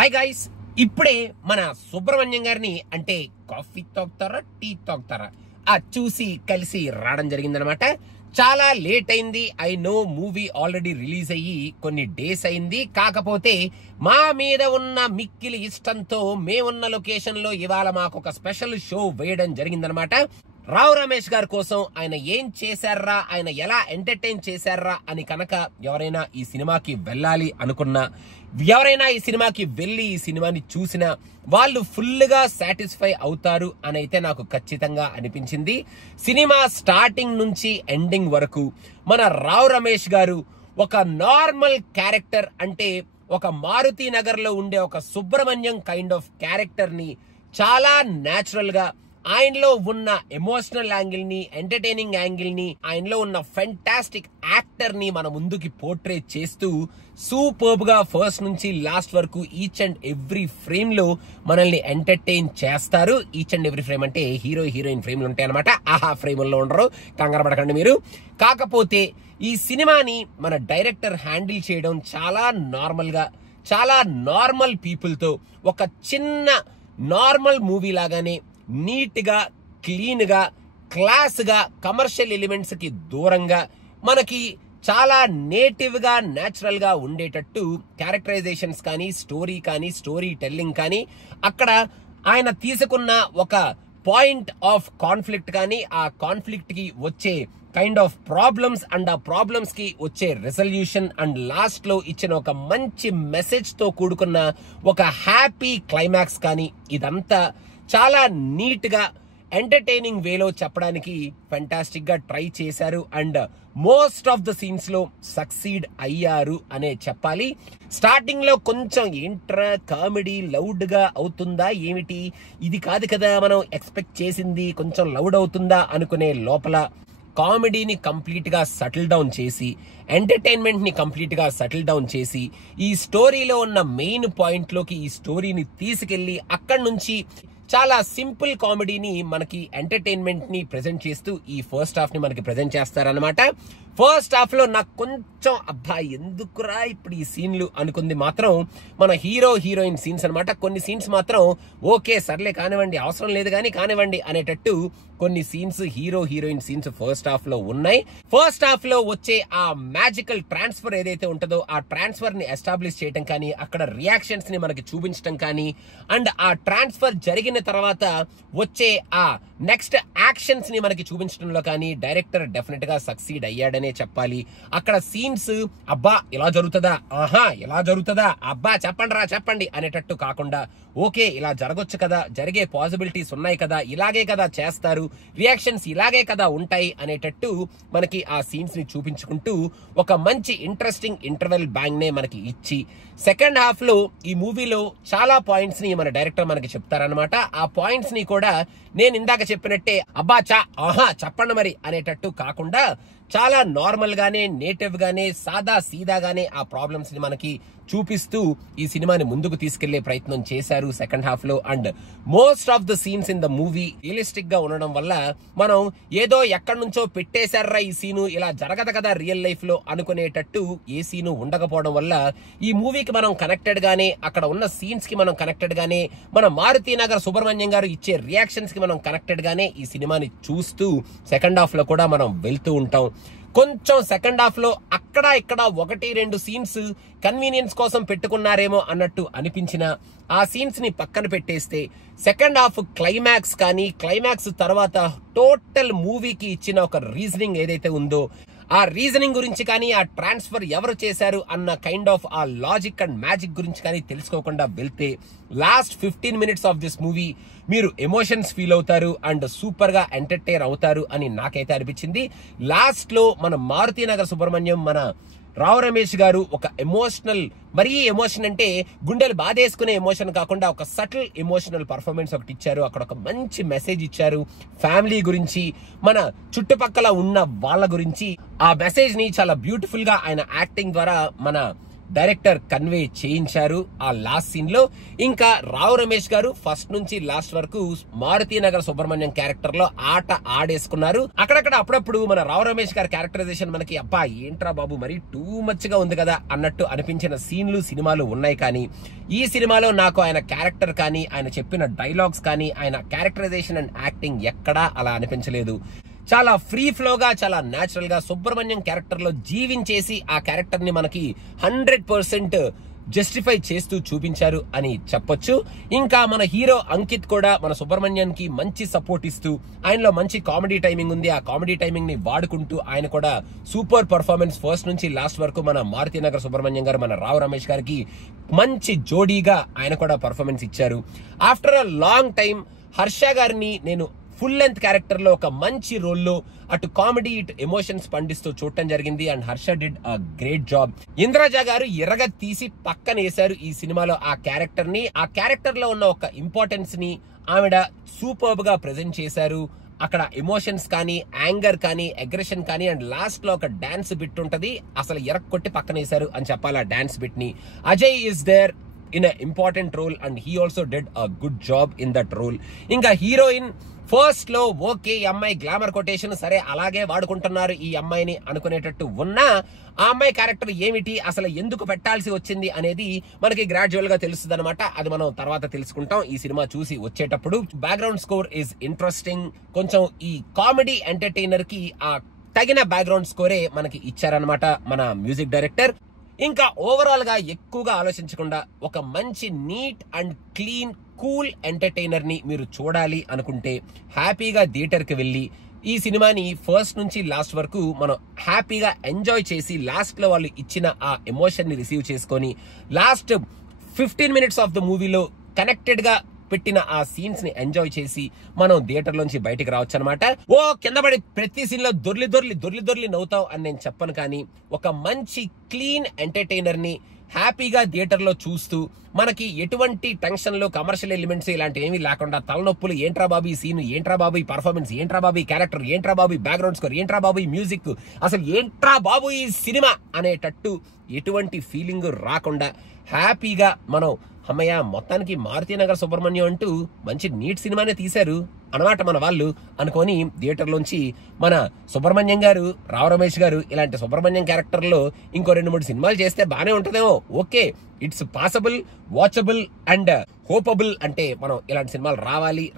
Hi guys, ఇప్పుడే మన సుబ్రహ్మణ్యం గారిని అంటే కాఫీ తాగుతారా టీ తాగుతారా చూసి కలిసి రావడం జరిగిందనమాట. చాలా లేట్ అయింది. I know movie already release అయ్యి కొన్ని డేస్ అయింది. కాకపోతే మా మీద ఉన్న మిక్కిలి ఇష్టంతో మేమున్న లొకేషన్ లో ఇవాళ మాకు ఒక స్పెషల్ షో వేయడం జరిగిందనమాట. రావు రమేష్ గారి కోసం ఆయన ఏం చేశారా, ఆయన ఎలా ఎంటర్టైన్ చేశారా అని కనుక ఎవరైనా ఈ సినిమాకి వెళ్ళాలి అనుకున్నా, ఎవరైనా ఈ సినిమాకి వెళ్ళి ఈ సినిమాని చూసినా వాళ్ళు ఫుల్ గా సాటిస్ఫై అవుతారు అని అయితే నాకు ఖచ్చితంగా అనిపించింది. సినిమా స్టార్టింగ్ నుంచి ఎండింగ్ వరకు మన రావు రమేష్ గారు ఒక నార్మల్ క్యారెక్టర్, అంటే ఒక మారుతి నగర్ లో ఉండే ఒక సుబ్రహ్మణ్యం కైండ్ ఆఫ్ క్యారెక్టర్ ని చాలా న్యాచురల్ గా, ఆయనలో ఉన్న ఎమోషనల్ యాంగిల్ ని, ఎంటర్టైనింగ్ యాంగిల్ ని, ఆయనలో ఉన్న ఫెంటాస్టిక్ యాక్టర్ ని మన ముందుకి పోర్ట్రేట్ చేస్తూ సూపర్బ్ గా ఫస్ట్ నుంచి లాస్ట్ వరకు ఈచ్ అండ్ ఎవ్రీ ఫ్రేమ్ లో మనల్ని ఎంటర్టైన్ చేస్తారు. ఈచ్ అండ్ ఎవ్రీ ఫ్రేమ్ అంటే హీరో హీరోయిన్ ఫ్రేమ్లు ఉంటాయి అనమాట. ఆహా ఫ్రేమ్ లో ఉండరు, కంగారు పడకండి మీరు. కాకపోతే ఈ సినిమాని మన డైరెక్టర్ హ్యాండిల్ చేయడం చాలా నార్మల్ గా, చాలా నార్మల్ పీపుల్ తో ఒక చిన్న నార్మల్ మూవీ లాగానే నీట్ గా, క్లీన్ గా, క్లాస్ గా, కమర్షియల్ ఎలిమెంట్స్ కి దూరంగా మనకి చాలా నేటివ్ గా, నేచురల్ గా ఉండేటట్టు క్యారెక్టరైజేషన్స్ కానీ, స్టోరీ కానీ, స్టోరీ టెల్లింగ్ కానీ, అక్కడ ఆయన తీసుకున్న ఒక పాయింట్ ఆఫ్ కాన్ఫ్లిక్ట్ కానీ, ఆ కాన్ఫ్లిక్ట్ కి వచ్చే కైండ్ ఆఫ్ ప్రాబ్లమ్స్ అండ్ ఆ ప్రాబ్లమ్స్ కి వచ్చే రెజల్యూషన్ అండ్ లాస్ట్ లో ఇచ్చిన ఒక మంచి మెసేజ్ తో కూడుకున్న ఒక హ్యాపీ క్లైమాక్స్ కానీ, ఇదంతా చాలా నీట్ గా ఎంటర్టైనింగ్ వేలో చెప్పడానికి ఫెంటాస్టిక్ గా ట్రై చేశారు. And most of the scenes లో సక్సీడ్ అయ్యారు అనే చెప్పాలి. స్టార్టింగ్ లో కొంచెం ఏంట్రా కామెడీ లౌడ్ గా అవుతుందా ఏమిటి, ఇది కాదు కదా మనం ఎక్స్పెక్ట్ చేసింది, కొంచెం లౌడ్ అవుతుందా అనుకునే లోపల కామెడీని కంప్లీట్ గా సెటిల్ డౌన్ చేసి, ఎంటర్టైన్మెంట్ ని కంప్లీట్ గా సెటిల్ డౌన్ చేసి, ఈ స్టోరీలో ఉన్న మెయిన్ పాయింట్ లోకి ఈ స్టోరీని తీసుకెళ్లి అక్కడి నుంచి చాలా సింపుల్ కామెడీని మనకి ఎంటర్టైన్మెంట్ ని ప్రెజెంట్ చేస్తూ ఈ ఫస్ట్ హాఫ్ ని మనకి ప్రెజెంట్ చేస్తారనమాట. ఫస్ట్ హాఫ్ లో నాకు కొంచెం అబ్బా ఎందుకురా ఇప్పుడు ఈ సీన్లు అనుకుంది మాత్రం మన హీరో హీరోయిన్ సీన్స్ అనమాట. కొన్ని సీన్స్ మాత్రం ఓకే సర్లే కానివ్వండి, అవసరం లేదు కానీ కానివ్వండి అనేటట్టు కొన్ని scenes, hero heroine scenes first half లో ఉన్నాయి. ఫస్ట్ హాఫ్ లో వచ్చే ఆ మ్యాజికల్ ట్రాన్స్ఫర్ ఏదైతే ఉంటుందో ఆ ట్రాన్స్ఫర్ ని ఎస్టాబ్లిష్ చేయడం కానీ, అక్కడ రియాక్షన్స్ ని మనకి చూపించడం కానీ, అండ్ ఆ ట్రాన్స్ఫర్ జరిగిన తర్వాత వచ్చే ఆ నెక్స్ట్ యాక్షన్స్ ని మనకి చూపించడంలో కానీ డైరెక్టర్ డెఫినెట్ గా సక్సీడ్ అయ్యాడనే చెప్పాలి. అక్కడ సీన్స్ అబ్బా ఇలా జరుగుతుందా, ఆహా ఇలా జరుగుతుందా, అబ్బా చెప్పండి రా చెప్పండి అనేటట్టు కాకుండా ఓకే ఇలా జరగొచ్చు కదా, జరిగే పాసిబిలిటీస్ ఉన్నాయి కదా, ఇలాగే కదా చేస్తారు, రియాక్షన్స్ ఇలాగే కదా ఉంటాయి అనేటట్టు మనకి ఆ సీన్స్ ని చూపించుకుంటూ ఒక మంచి ఇంట్రెస్టింగ్ ఇంటర్వెల్ బ్యాంగ్ నే మనకి ఇచ్చి, సెకండ్ హాఫ్ లో ఈ మూవీలో చాలా పాయింట్స్ ని మన డైరెక్టర్ మనకి చెప్తారనమాట. ఆ పాయింట్స్ ని కూడా నేను ఇందాక చెప్పినట్టే అబ్బా ఆహా చెప్పండి మరి అనేటట్టు కాకుండా చాలా నార్మల్ గానే, నేటివ్ గానే, సాదా సీదాగానే ఆ ప్రాబ్లమ్స్ ని మనకి చూపిస్తూ ఈ సినిమాని ముందుకు తీసుకెళ్లే ప్రయత్నం చేశారు సెకండ్ హాఫ్ లో. And most of the scenes in the movie realistic గా ఉండడం వల్ల మనం ఏదో ఎక్కడి నుంచో పెట్టేశారా ఈ సీను, ఇలా జరగదు కదా రియల్ లైఫ్ లో అనుకునేటట్టు ఏ సీను ఉండకపోవడం వల్ల ఈ మూవీకి మనం కనెక్టెడ్ గానే, అక్కడ ఉన్న సీన్స్ కి మనం కనెక్టెడ్ గానే, మన మారుతి నగర్ సుబ్రహ్మణ్యం గారు ఇచ్చే రియాక్షన్స్ కి మనం కనెక్టెడ్ గానే ఈ సినిమాని చూస్తూ సెకండ్ హాఫ్ లో కూడా మనం వెళ్తూ ఉంటాం. కొంచెం సెకండ్ హాఫ్ లో అక్కడ ఇక్కడ ఒకటి రెండు సీన్స్ కన్వీనియన్స్ కోసం పెట్టుకున్నారేమో అన్నట్టు అనిపించిన ఆ సీన్స్ ని పక్కన పెట్టేస్తే సెకండ్ హాఫ్ క్లైమాక్స్ కానీ, క్లైమాక్స్ తర్వాత టోటల్ మూవీకి ఇచ్చిన ఒక రీజనింగ్ ఏదైతే ఉందో ఆ రీజనింగ్ గురించి కానీ, ఆ ట్రాన్స్ఫర్ ఎవరు చేశారు అన్న కైండ్ ఆఫ్ ఆ లాజిక్ అండ్ మ్యాజిక్ గురించి కానీ తెలుసుకోకుండా వెళ్తే last 15 minutes of this movie మీరు ఎమోషన్స్ ఫీల్ అవుతారు అండ్ సూపర్ గా ఎంటర్టైన్ అవుతారు అని నాకైతే అనిపించింది. లాస్ట్ లో మన మారుతి నగర్ సుబ్రహ్మణ్యం, మన రావు రమేష్ గారు ఒక ఎమోషనల్, మరీ ఎమోషన్ అంటే గుండెలు బాధేసుకునే ఎమోషన్ కాకుండా ఒక సటిల్ ఎమోషనల్ పర్ఫార్మెన్స్ ఒకటి ఇచ్చారు. అక్కడ ఒక మంచి మెసేజ్ ఇచ్చారు ఫ్యామిలీ గురించి, మన చుట్టుపక్కల ఉన్న వాళ్ళ గురించి. ఆ మెసేజ్ ని చాలా బ్యూటిఫుల్ గా ఆయన యాక్టింగ్ ద్వారా మన డైరెక్టర్ కన్వే చేయించారు ఆ లాస్ట్ సీన్ లో. ఇంకా రావు రమేష్ గారు ఫస్ట్ నుంచి లాస్ట్ వరకు మారుతీనగర్ సుబ్రహ్మణ్యం క్యారెక్టర్ లో ఆట ఆడేసుకున్నారు. అక్కడక్కడ అప్పుడప్పుడు మన రావు రమేష్ గారి క్యారెక్టరైజేషన్ మనకి అబ్బా ఏంట్రా బాబు మరి టూ మచ్ గా ఉంది కదా అన్నట్టు అనిపించిన సీన్లు సినిమాలు ఉన్నాయి. కానీ ఈ సినిమాలో నాకు ఆయన క్యారెక్టర్ కానీ ఆయన చెప్పిన డైలాగ్స్ కానీ ఆయన క్యారెక్టరైజేషన్ అండ్ యాక్టింగ్ ఎక్కడా అలా అనిపించలేదు. చాలా ఫ్రీ ఫ్లోగా చాలా న్యాచురల్ గా సుబ్రహ్మణ్యం క్యారెక్టర్ లో జీవించేసి ఆ క్యారెక్టర్ ని మనకి 100% జస్టిఫై చేస్తూ చూపించారు అని చెప్పొచ్చు. ఇంకా మన హీరో అంకిత్ కూడా మన సుబ్రహ్మణ్యానికి మంచి సపోర్ట్ ఇస్తూ ఆయనలో మంచి కామెడీ టైమింగ్ ఉంది. ఆ కామెడీ టైమింగ్ ని వాడుకుంటూ ఆయన కూడా సూపర్ పర్ఫార్మెన్స్ ఫస్ట్ నుంచి లాస్ట్ వరకు మన మారుతీనగర్ సుబ్రహ్మణ్యం గారు మన రావు రమేష్ గారికి మంచి జోడీగా ఆయన కూడా పర్ఫార్మెన్స్ ఇచ్చారు. After a long time Harsha గారిని నేను ఫుల్ లెంత్ క్యారెక్టర్ లో ఒక మంచి రోల్లో అటు కామెడీ ఇటు ఎమోషన్స్ పండిస్తూ చూడటం జరిగింది. And Harsha did a great job. Indraja గారు ఎర్రగా తీసి పక్కన వేశారు ఈ సినిమాలో ఆ క్యారెక్టర్ ని. ఆ క్యారెక్టర్ లో ఉన్న ఒక ఇంపార్టెన్స్ ని ఆవిడ సూపర్బ్ గా ప్రెజెంట్ చేశారు. అక్కడ ఎమోషన్స్ కానీ యాంగర్ కానీ అగ్రెషన్ కానీ అండ్ లాస్ట్ లో ఒక డాన్స్ బిట్ ఉంటది, అసలు ఎరక్ కొట్టి పక్కన వేశారు అని చెప్పాలి ఆ డాన్స్ బిట్ ని. Ajay is there in an important role and he also did a good job in that role. ఇంకా హీరోయిన్ ఫస్ట్ లో ఓకే ఈ అమ్మాయి గ్లామర్ కొటేషన్ సరే అలాగే వాడుకుంటున్నారు ఈ అమ్మాయిని అనుకునేటట్టు ఉన్నా ఆ అమ్మాయి క్యారెక్టర్ ఏమిటి అసలు ఎందుకు పెట్టాల్సి వచ్చింది అనేది మనకి గ్రాడ్యువల్ గా తెలుస్తుంది అనమాట. అది మనం తర్వాత తెలుసుకుంటాం ఈ సినిమా చూసి వచ్చేటప్పుడు. Background score is interesting. కొంచెం ఈ కామెడీ ఎంటర్టైనర్ కి ఆ తగిన బ్యాక్గ్రౌండ్ స్కోరే మనకి ఇచ్చారనమాట మన మ్యూజిక్ డైరెక్టర్. ఇంకా ఓవరాల్ గా ఎక్కువగా ఆలోచించకుండా ఒక మంచి neat and clean cool entertainer ని మీరు చూడాలి అనుకుంటే హ్యాపీగా థియేటర్ కి వెళ్ళి ఈ సినిమాని ఫస్ట్ నుంచి లాస్ట్ వరకు మనం హ్యాపీగా ఎంజాయ్ చేసి లాస్ట్ లో వాళ్ళు ఇచ్చిన ఆ ఎమోషన్ ని రిసీవ్ చేసుకొని లాస్ట్ 15 minutes ఆఫ్ ద మూవీలో కనెక్టెడ్ గా పెట్టిన ఆ సీన్స్ ని ఎంజాయ్ చేసి మనం థియేటర్ లోంచి బయటికి రావచ్చు అనమాట. ఓ కింద పడి ప్రతి సీన్ లో దొర్లి నవ్వుతావు అని నేను చెప్పను, కానీ ఒక మంచి క్లీన్ ఎంటర్టైనర్ ని హ్యాపీగా థియేటర్ లో చూస్తూ మనకి ఎటువంటి టెన్షన్ లో కమర్షియల్ ఎలిమెంట్స్ ఇలాంటివి ఏమీ లేకుండా తలనొప్పులు ఏంట్రా బాబు ఈ సీన్ ఏంట్రా బాబు ఈ పర్ఫార్మెన్స్ ఏంట్రా బాబు ఈ క్యారెక్టర్ ఏంట్రా బాబు ఈ బ్యాక్గ్రౌండ్ స్కోర్ ఏంట్రా బాబు ఈ మ్యూజిక్ అసలు ఏంట్రా బాబు ఈ సినిమా అనేటట్టు ఎటువంటి ఫీలింగ్ రాకుండా హ్యాపీగా మనం అమ్మయ్య మొత్తానికి మారుతీనగర్ సుబ్రహ్మణ్యం అంటూ మంచి నీట్ సినిమానే తీశారు అనమాట మన వాళ్ళు అనుకొని థియేటర్ లోంచి మన సుబ్రహ్మణ్యం గారు రావు రమేష్ గారు ఇలాంటి సుబ్రహ్మణ్యం క్యారెక్టర్ లో ఇంకో 2-3 సినిమాలు చేస్తే బానే ఉంటదేమో. Okay, it's possible, watchable and hopeable. అంటే మనం ఇలాంటి సినిమాలు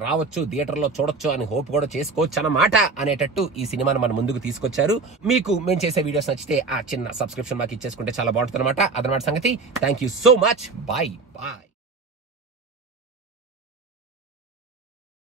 రావచ్చు థియేటర్ లో చూడొచ్చు అని హోప్ కూడా చేసుకోవచ్చు అన్నమాట అనేటట్టు ఈ సినిమాను మన ముందుకు తీసుకొచ్చారు. మీకు మేము చేసే వీడియోస్ నచ్చితే ఆ చిన్న సబ్స్క్రిప్షన్ మాకు ఇచ్చేసుకుంటే చాలా బాగుంటుంది అనమాట. అదనమాట సంగతి. Thank you so much. Bye.